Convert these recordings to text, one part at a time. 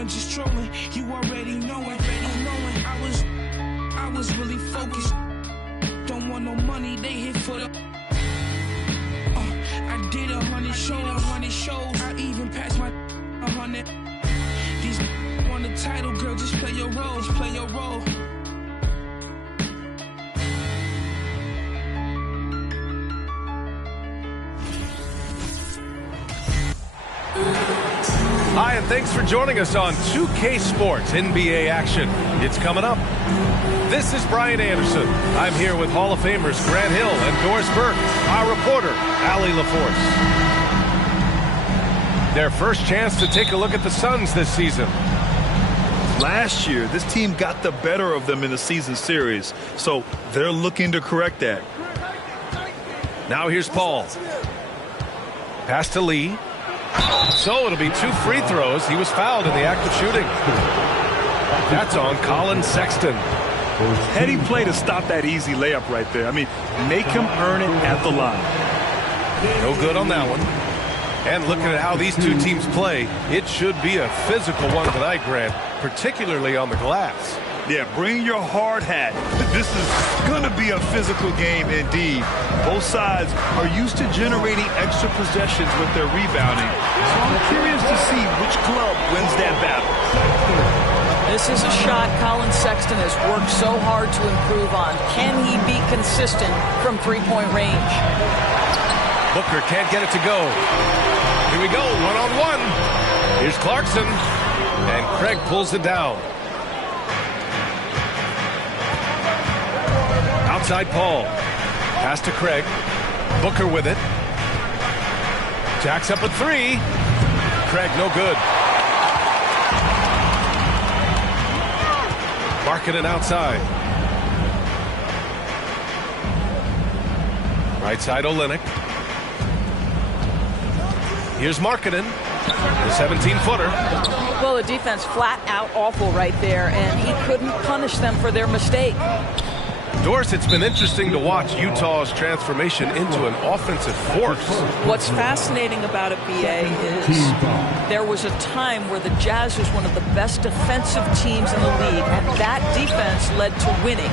trolling, just trolling. You already know it. I was really focused. Don't want no money, they hit for the. I did 100 shows. I even passed my 100. These want the title, girl, just play your role. Hi, and thanks for joining us on 2K Sports NBA action. It's coming up. This is Brian Anderson. I'm here with Hall of Famers Grant Hill and Doris Burke, our reporter, Allie LaForce. Their first chance to take a look at the Suns this season. Last year, this team got the better of them in the season series, so they're looking to correct that. Now here's Paul. Pass to Lee. So it'll be 2 free throws. He was fouled in the act of shooting. That's on Colin Sexton. Heady play to stop that easy layup right there. I mean, make him earn it at the line. No good on that one. And looking at how these two teams play, it should be a physical one tonight, Grant, particularly on the glass. Yeah, bring your hard hat. This is going to be a physical game indeed. Both sides are used to generating extra possessions with their rebounding. So I'm curious to see which club wins that battle. This is a shot Colin Sexton has worked so hard to improve on. Can he be consistent from three-point range? Booker can't get it to go. Here we go, one-on-one. Here's Clarkson, and Craig pulls it down. Outside Paul. Pass to Craig. Booker with it. Jacks up a 3. Craig no good. Markkanen outside. Right side Olynyk. Here's Markkanen. The 17-footer. Well, the defense flat out awful right there, and he couldn't punish them for their mistake. Doris, it's been interesting to watch Utah's transformation into an offensive force. What's fascinating about it, BA, is there was a time where the Jazz was one of the best defensive teams in the league, and that defense led to winning.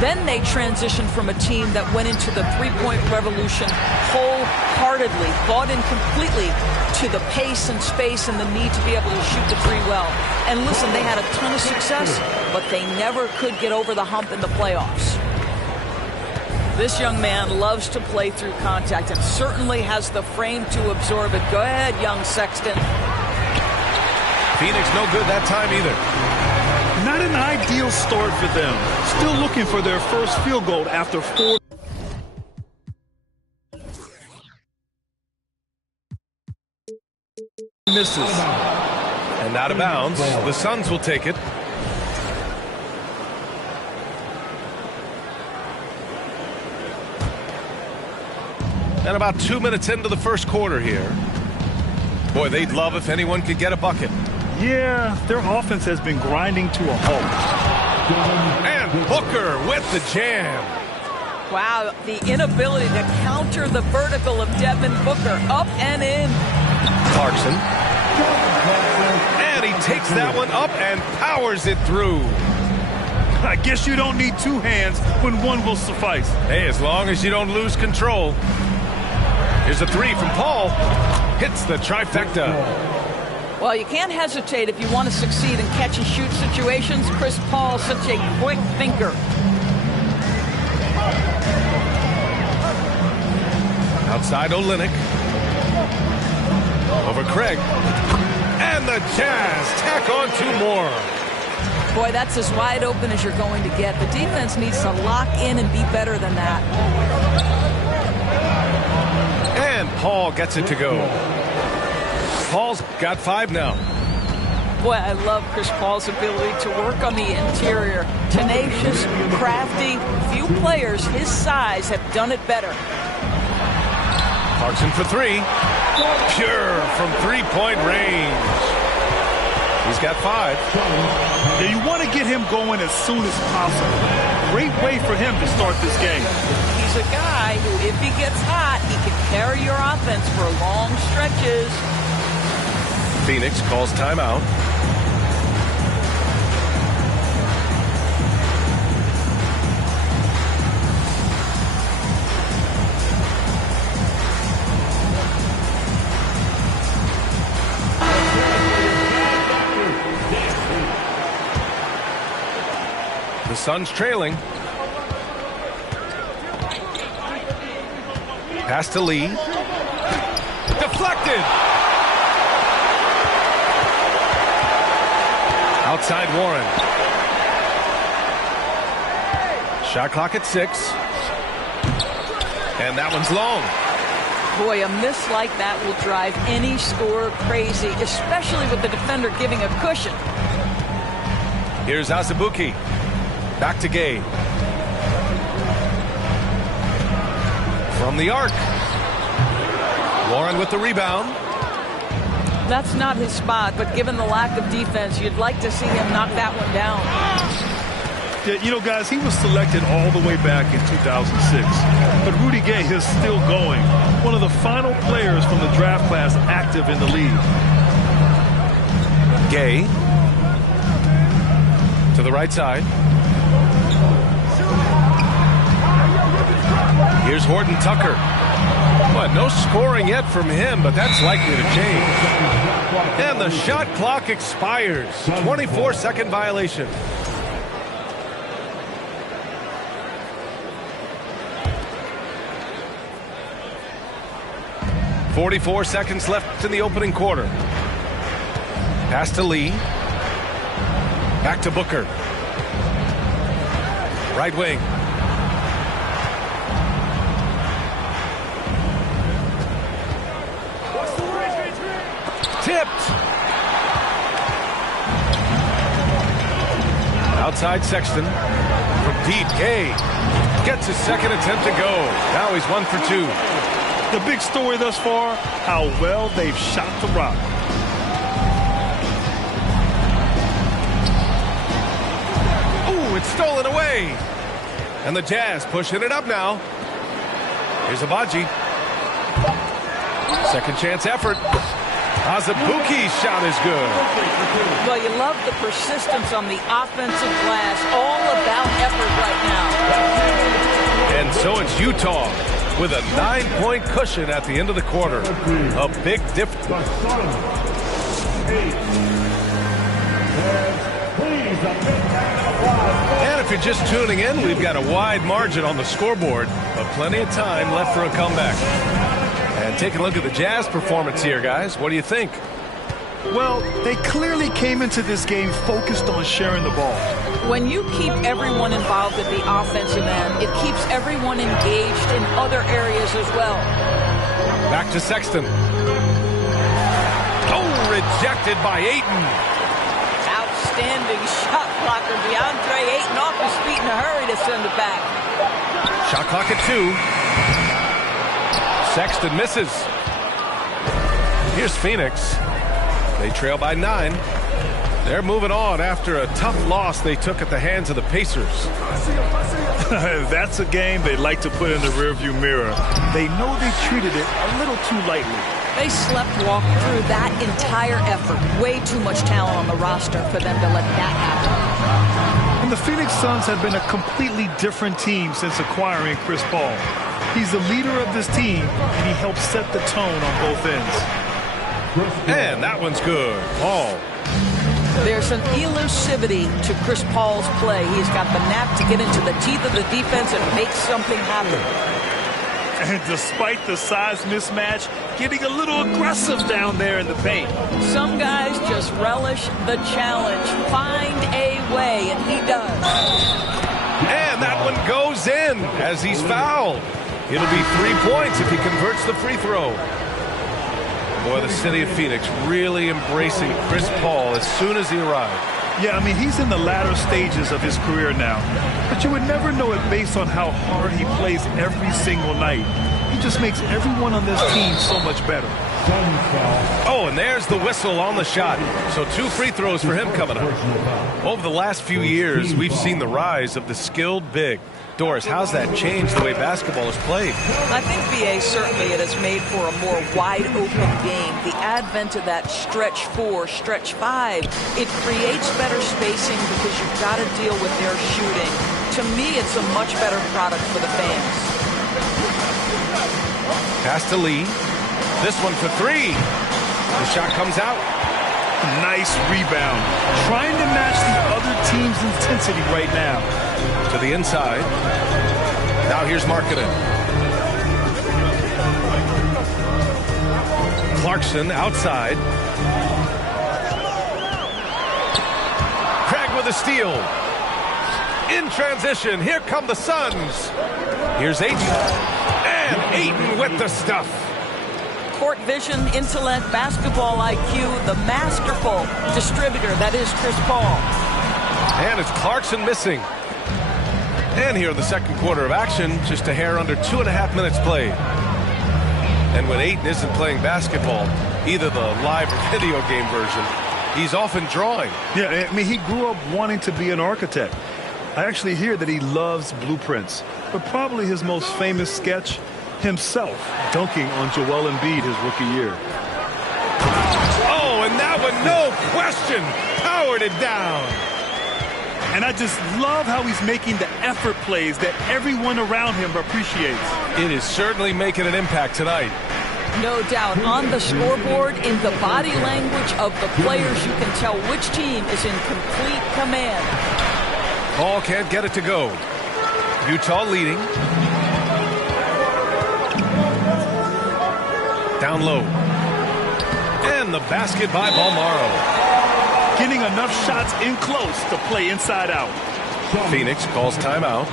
Then they transitioned from a team that went into the three-point revolution wholeheartedly, bought in completely to the pace and space and the need to be able to shoot the three well. And listen, they had a ton of success, but they never could get over the hump in the playoffs. This young man loves to play through contact and certainly has the frame to absorb it. Go ahead, young Sexton. Phoenix no good that time either. Not an ideal start for them. Still looking for their first field goal after 4. Misses. And out of bounds. The Suns will take it. And about 2 minutes into the first quarter here. Boy, they'd love if anyone could get a bucket. Yeah, their offense has been grinding to a halt. And Booker with the jam. Wow, the inability to counter the vertical of Devin Booker. Up and in. Clarkson. And he takes that one up and powers it through. I guess you don't need 2 hands when one will suffice. Hey, as long as you don't lose control. Here's a 3 from Paul. Hits the trifecta. Well, you can't hesitate if you want to succeed in catch-and-shoot situations. Chris Paul, such a quick thinker. Outside Olynyk. Over Craig. And the Jazz tack on 2 more. Boy, that's as wide open as you're going to get. The defense needs to lock in and be better than that. And Paul gets it to go. Paul's got 5 now. Boy, I love Chris Paul's ability to work on the interior. Tenacious, crafty. Few players his size have done it better. Clarkson for 3. Pure from 3-point range. He's got 5. Yeah, you want to get him going as soon as possible. Great way for him to start this game. He's a guy who, if he gets hot, he can carry your offense for long stretches. Phoenix calls timeout. Suns trailing. Pass to Lee. Deflected. Outside Warren. Shot clock at 6. And that one's long. Boy, a miss like that will drive any scorer crazy, especially with the defender giving a cushion. Here's Azubuike. Back to Gay. From the arc. Warren with the rebound. That's not his spot, but given the lack of defense, you'd like to see him knock that one down. Yeah, you know, guys, he was selected all the way back in 2006. But Rudy Gay is still going. One of the final players from the draft class active in the league. Gay. To the right side. Here's Horton Tucker. But no scoring yet from him, but that's likely to change. And the shot clock expires. 24-second violation. .44 seconds left in the opening quarter. Pass to Lee. Back to Booker. Right wing. Tipped. Outside Sexton. From deep, Gay gets his second attempt to go. Now he's 1 for 2. The big story thus far, how well they've shot the rock. Ooh, it's stolen away. And the Jazz pushing it up now. Here's Agbaji. Second chance effort. Azubuike's shot is good. Well, you love the persistence on the offensive glass. All about effort right now. And so it's Utah with a 9-point cushion at the end of the quarter. A big difference. And if you're just tuning in, we've got a wide margin on the scoreboard, but plenty of time left for a comeback. And take a look at the Jazz performance here, guys. What do you think? Well, they clearly came into this game focused on sharing the ball. When you keep everyone involved at the offensive end, it keeps everyone engaged in other areas as well. Back to Sexton. Oh, rejected by Ayton. Outstanding shot blocker. DeAndre Ayton off his feet in a hurry to send it back. Shot clock at 2. Sexton misses. Here's Phoenix. They trail by 9. They're moving on after a tough loss they took at the hands of the Pacers. That's a game they'd like to put in the rearview mirror. They know they treated it a little too lightly. They sleptwalked through that entire effort. Way too much talent on the roster for them to let that happen. And the Phoenix Suns have been a completely different team since acquiring Chris Paul. He's the leader of this team, and he helps set the tone on both ends. And that one's good. Paul. There's an elusivity to Chris Paul's play. He's got the knack to get into the teeth of the defense and make something happen. And despite the size mismatch, getting a little aggressive down there in the paint. Some guys just relish the challenge. Find a way, and he does. And that one goes in as he's fouled. It'll be 3 points if he converts the free throw. Boy, the city of Phoenix really embracing Chris Paul as soon as he arrived. Yeah, I mean, he's in the latter stages of his career now. But you would never know it based on how hard he plays every single night. He just makes everyone on this team so much better. Oh, and there's the whistle on the shot. So 2 free throws for him coming up. Over the last few years, we've seen the rise of the skilled big. Doris, how's that changed the way basketball is played? I think, B.A., certainly it has made for a more wide-open game. The advent of that stretch 4, stretch 5, it creates better spacing because you've got to deal with their shooting. To me, it's a much better product for the fans. Pass to Lee. This one for 3. The shot comes out. Nice rebound. Trying to match the other team's intensity right now. To the inside. Now here's Markkanen. Clarkson outside. Craig with a steal. In transition, here come the Suns. Here's Ayton. And Ayton with the stuff. Court vision, intellect, basketball IQ, the masterful distributor that is Chris Paul. And it's Clarkson missing. And here in the second quarter of action, just a hair under 2.5 minutes played. And when Ayton isn't playing basketball, either the live or video game version, he's often drawing. Yeah, I mean, he grew up wanting to be an architect. I actually hear that he loves blueprints, but probably his most famous sketch, himself dunking on Joel Embiid his rookie year. Oh, and that one, no question, powered it down. And I just love how he's making the effort plays that everyone around him appreciates. It is certainly making an impact tonight. No doubt. On the scoreboard, in the body language of the players, you can tell which team is in complete command. Paul can't get it to go. Utah leading. Down low. And the basket by Bolmaro. Getting enough shots in close to play inside out. Phoenix calls timeout.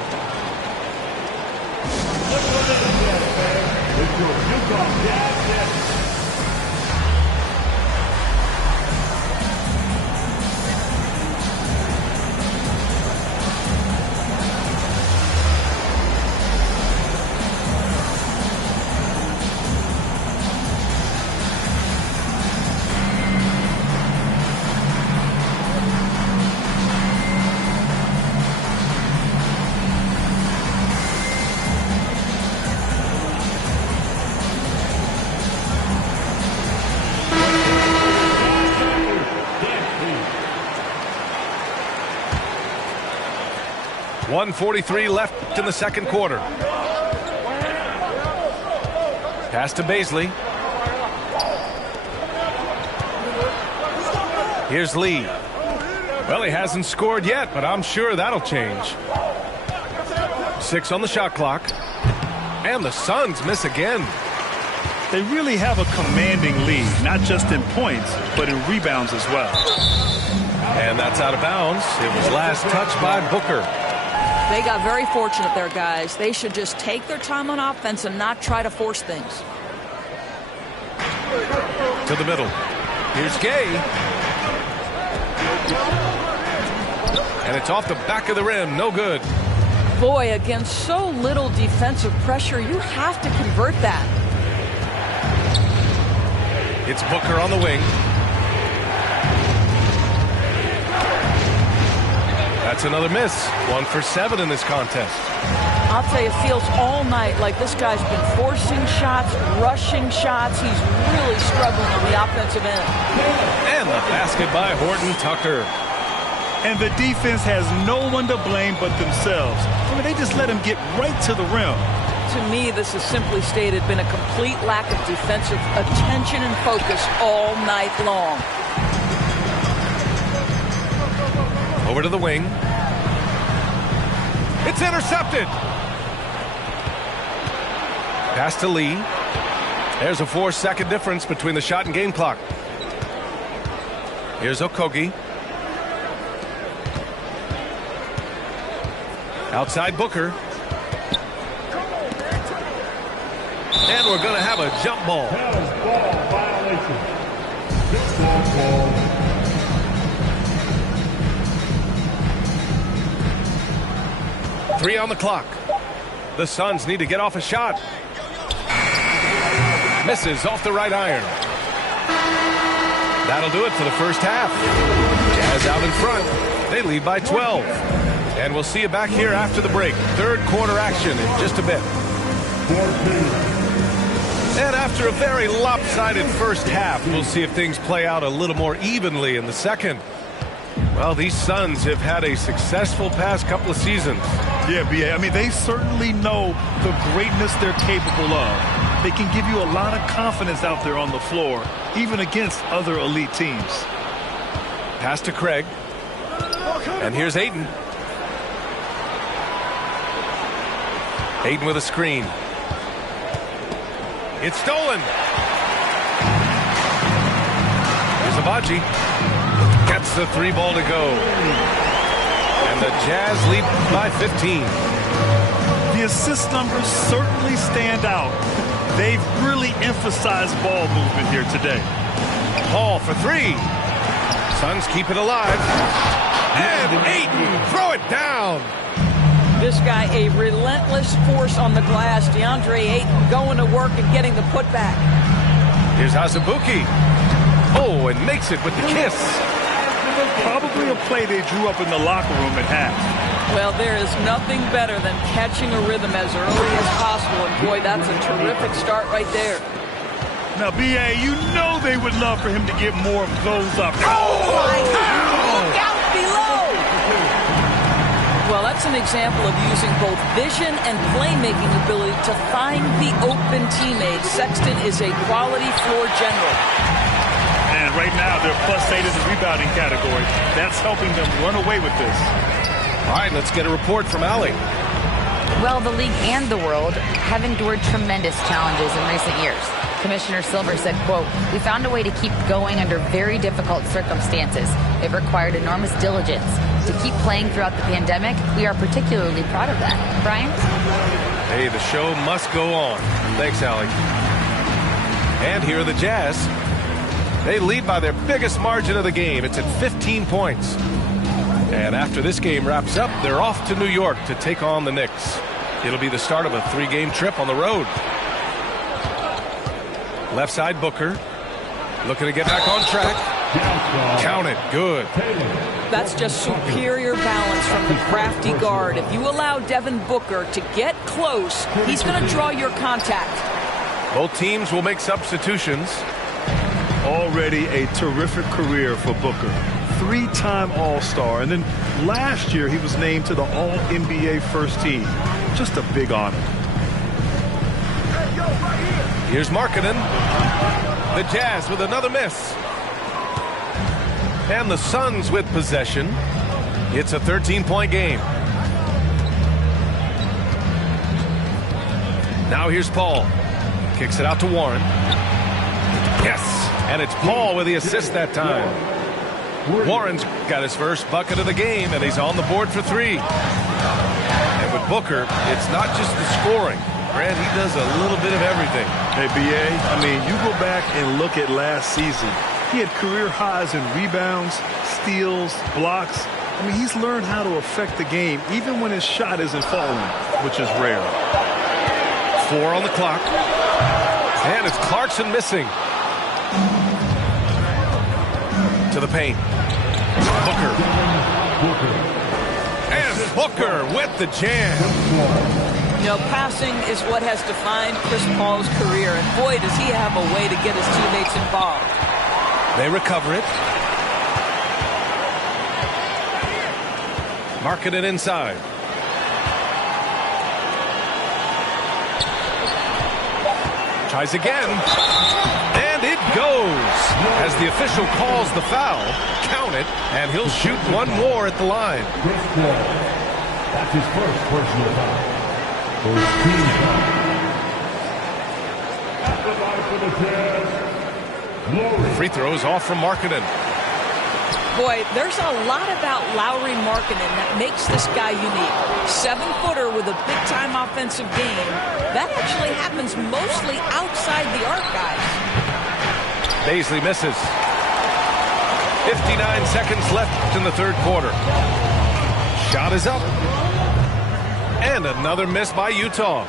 .143 left in the second quarter. Pass to Bazley. Here's Lee. Well, he hasn't scored yet, but I'm sure that'll change. 6 on the shot clock. And the Suns miss again. They really have a commanding lead, not just in points, but in rebounds as well. And that's out of bounds. It was last touched by Booker. They got very fortunate there, guys. They should just take their time on offense and not try to force things. To the middle. Here's Gay. And it's off the back of the rim. No good. Boy, against so little defensive pressure, you have to convert that. It's Booker on the wing. That's another miss. 1 for 7 in this contest. I'll tell you, it feels all night like this guy's been forcing shots, rushing shots. He's really struggling on the offensive end. And the basket by Horton Tucker. And the defense has no one to blame but themselves. I mean, they just let him get right to the rim. To me, this is simply stated been a complete lack of defensive attention and focus all night long. Over to the wing. It's intercepted. Pass to Lee. There's a 4-second difference between the shot and game clock. Here's Okogie. Outside Booker. And we're going to have a jump ball. Three on the clock. The Suns need to get off a shot. Misses off the right iron. That'll do it for the first half. Jazz out in front. They lead by 12. And we'll see you back here after the break. Third quarter action in just a bit. And after a very lopsided first half, we'll see if things play out a little more evenly in the second. Well, these Suns have had a successful past couple of seasons. Yeah, B.A. I mean, they certainly know the greatness they're capable of. They can give you a lot of confidence out there on the floor, even against other elite teams. Pass to Craig. And here's Ayton. Ayton with a screen. It's stolen. Here's Abaji. Gets the 3 ball to go. And the Jazz lead by 15. The assist numbers certainly stand out. They've really emphasized ball movement here today. Paul for 3. Suns keep it alive. And Ayton, throw it down. This guy, a relentless force on the glass. DeAndre Ayton going to work and getting the putback. Here's Azubuike. Oh, and makes it with the kiss. Probably a play they drew up in the locker room at half. Well, there is nothing better than catching a rhythm as early as possible. And boy, that's a terrific start right there. Now, B.A., you know they would love for him to get more of those up. Oh, my God! Look out below! Well, that's an example of using both vision and playmaking ability to find the open teammate. Sexton is a quality floor general. And right now, they're +8 in the rebounding category. That's helping them run away with this. All right, let's get a report from Allie. Well, the league and the world have endured tremendous challenges in recent years. Commissioner Silver said, quote, "We found a way to keep going under very difficult circumstances. It required enormous diligence. To keep playing throughout the pandemic, we are particularly proud of that." Brian? Hey, the show must go on. Thanks, Allie. And here are the Jazz. They lead by their biggest margin of the game. It's at 15 points. And after this game wraps up, they're off to New York to take on the Knicks. It'll be the start of a 3-game trip on the road. Left side, Booker. Looking to get back on track. Count it. Good. That's just superior balance from the crafty guard. If you allow Devin Booker to get close, he's going to draw your contact. Both teams will make substitutions. Already a terrific career for Booker. 3-time All-Star. And then last year, he was named to the All-NBA first team. Just a big honor. Here's Markkanen. The Jazz with another miss. And the Suns with possession. It's a 13-point game. Now here's Paul. Kicks it out to Warren. Yes, and it's Paul with the assist that time. Warren's got his first bucket of the game, and he's on the board for 3. And with Booker, it's not just the scoring. Grant, he does a little bit of everything. Hey, B.A., I mean, you go back and look at last season. He had career highs in rebounds, steals, blocks. I mean, he's learned how to affect the game, even when his shot isn't falling, which is rare. 4 on the clock. And it's Clarkson missing. To the paint. Booker. And Booker with the jam. You know, passing is what has defined Chris Paul's career, and boy, does he have a way to get his teammates involved. They recover it. Markkanen inside. Tries again. And it goes. As the official calls the foul, count it, and he'll shoot one more at the line. That's his first personal foul. Free throws off from Markkanen. Boy, there's a lot about Lauri Markkanen that makes this guy unique. 7-footer with a big-time offensive game. That actually happens mostly outside the arc, guys. Baisley misses. 59 seconds left in the third quarter. Shot is up. And another miss by Utah.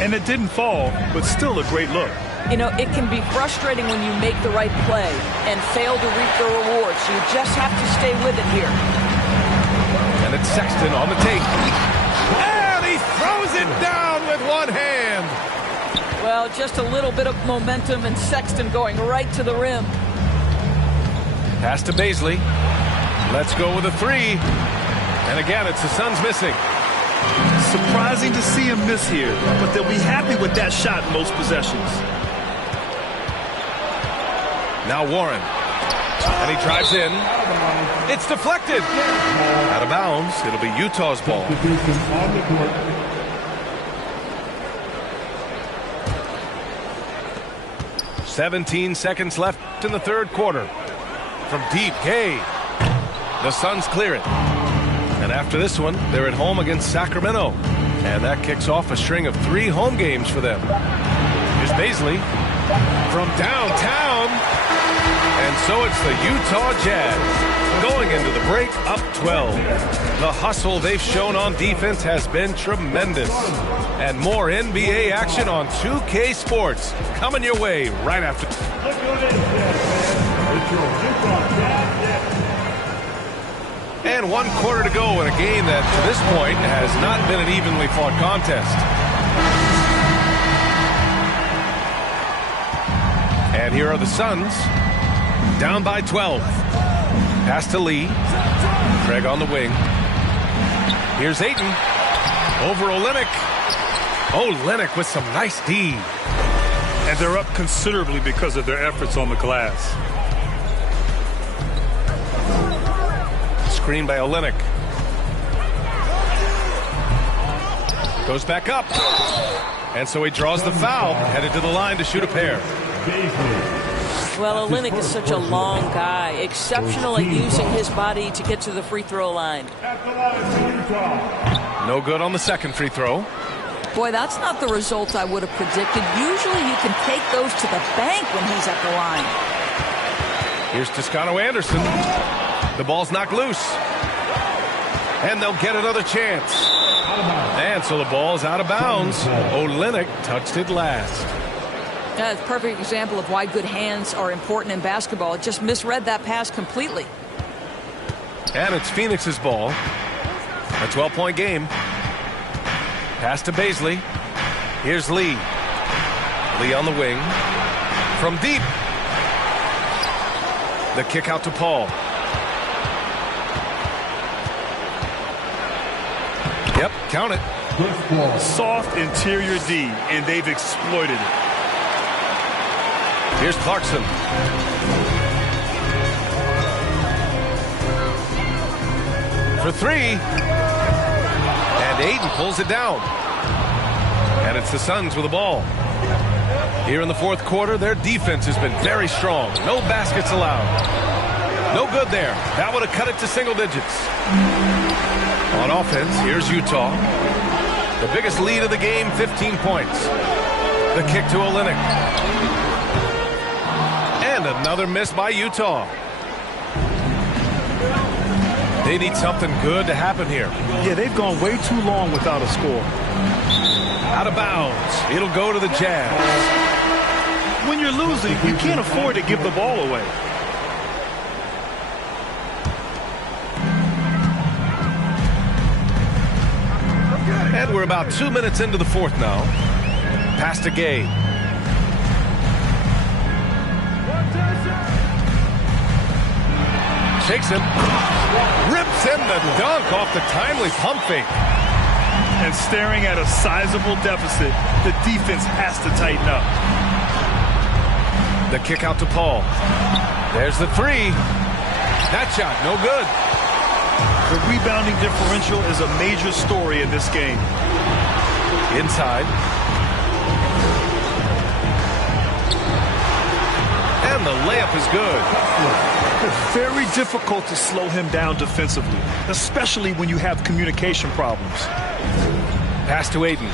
And it didn't fall, but still a great look. You know, it can be frustrating when you make the right play and fail to reap the rewards. You just have to stay with it here. And it's Sexton on the take. And he throws it down with one hand. Well, just a little bit of momentum and Sexton going right to the rim. Pass to Baisley. Let's go with a 3. And again, it's the Suns missing. Surprising to see him miss here, but they'll be happy with that shot in most possessions. Now Warren. And he drives in. It's deflected. Out of bounds. It'll be Utah's ball. On the court. 17 seconds left in the third quarter. From deep, Gay. The Suns clear it. And after this one, they're at home against Sacramento. And that kicks off a string of 3 home games for them. Here's Bazley from downtown. And so it's the Utah Jazz going into the break up 12. The hustle they've shown on defense has been tremendous. And more NBA action on 2K Sports coming your way right after. And 1 quarter to go in a game that to this point has not been an evenly fought contest. And here are the Suns down by 12. Pass to Lee. Craig on the wing. Here's Ayton. Over Olynyk. Olynyk with some nice D. And they're up considerably because of their efforts on the glass. Screen by Olynyk. Goes back up. And so he draws the foul. Headed to the line to shoot a pair. Well, Olynyk is such a long guy. Exceptional at using his body to get to the free throw line. No good on the second free throw. Boy, that's not the result I would have predicted. Usually you can take those to the bank when he's at the line. Here's Toscano Anderson. The ball's knocked loose. And they'll get another chance. And so the ball's out of bounds. Olynyk touched it last. Yeah, it's a perfect example of why good hands are important in basketball. It just misread that pass completely. And it's Phoenix's ball. A 12-point game. Pass to Bazley. Here's Lee. Lee on the wing. From deep. The kick out to Paul. Yep, count it. Soft interior D, and they've exploited it. Here's Clarkson. For 3. And Ayton pulls it down. And it's the Suns with the ball. Here in the fourth quarter, their defense has been very strong. No baskets allowed. No good there. That would have cut it to single digits. On offense, here's Utah. The biggest lead of the game, 15 points. The kick to Olynyk. And another miss by Utah. They need something good to happen here. Yeah, they've gone way too long without a score. Out of bounds. It'll go to the Jazz. When you're losing, you can't afford to give the ball away. And we're about 2 minutes into the fourth now. Pass to Gay. Shakes him. Rips him the dunk off the timely pump fake. And staring at a sizable deficit, the defense has to tighten up. The kick out to Paul. There's the 3. That shot, no good. The rebounding differential is a major story in this game. Inside. And the layup is good. It's very difficult to slow him down defensively, especially when you have communication problems. Pass to Ayton.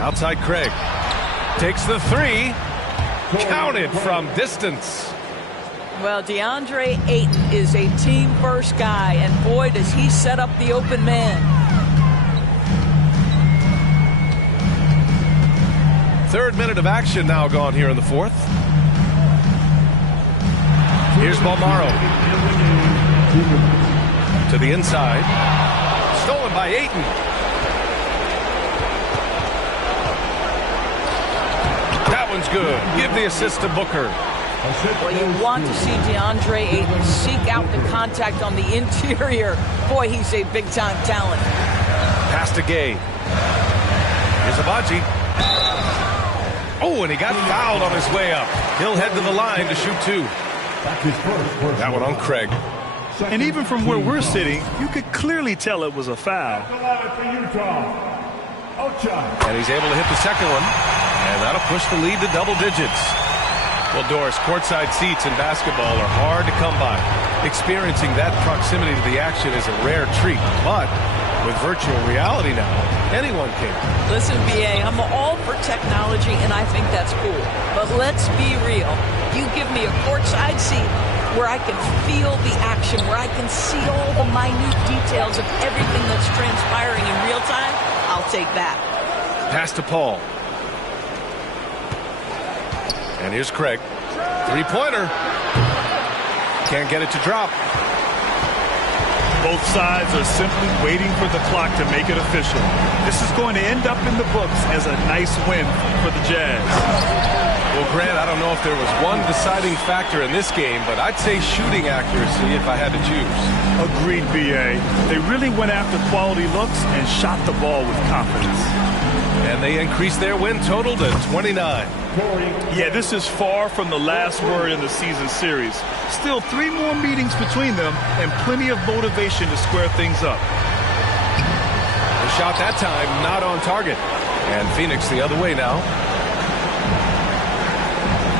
Outside Craig. Takes the 3. Counted from distance. Well, DeAndre Ayton is a team-first guy, and boy, does he set up the open man. Third minute of action now gone here in the fourth. Here's Balmaro. To the inside. Stolen by Ayton. That one's good. Give the assist to Booker. Well, you want to see DeAndre Ayton seek out the contact on the interior. Boy, he's a big-time talent. Pass to Gay. Here's Abaji. Oh, and he got fouled on his way up. He'll head to the line to shoot 2. That's his first personal That one on foul. Craig. And even from where we're sitting, you could clearly tell it was a foul. For Utah, Ocha. And he's able to hit the second one. And that'll push the lead to double digits. Well, Doris, courtside seats in basketball are hard to come by. Experiencing that proximity to the action is a rare treat. But with virtual reality now, anyone can. Listen, BA, I'm all for technology, and I think that's cool. But let's be real. You give me a courtside seat where I can feel the action, where I can see all the minute details of everything that's transpiring in real time, I'll take that. Pass to Paul. And here's Craig. Three-pointer. Can't get it to drop. Both sides are simply waiting for the clock to make it official. This is going to end up in the books as a nice win for the Jazz. Well, Grant, I don't know if there was one deciding factor in this game, but I'd say shooting accuracy if I had to choose. Agreed, BA. They really went after quality looks and shot the ball with confidence. And they increased their win total to 29. Yeah, this is far from the last word in the season series. Still 3 more meetings between them and plenty of motivation to square things up. The shot that time not on target. And Phoenix the other way now.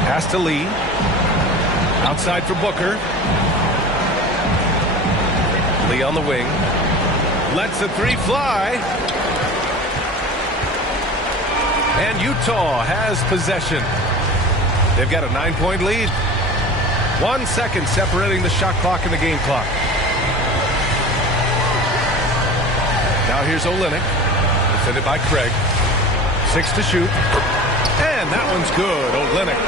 Pass to Lee. Outside for Booker. Lee on the wing. Lets the three fly. And Utah has possession. They've got a 9-point lead. 1 second separating the shot clock and the game clock. Now here's Olynyk. Defended by Craig. 6 to shoot. And that one's good. Olynyk.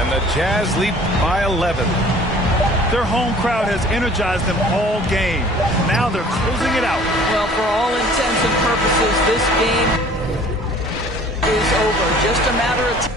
And the Jazz lead by 11. Their home crowd has energized them all game. Now they're closing it out. Well, for all intents and purposes, this game is over. Just a matter of time.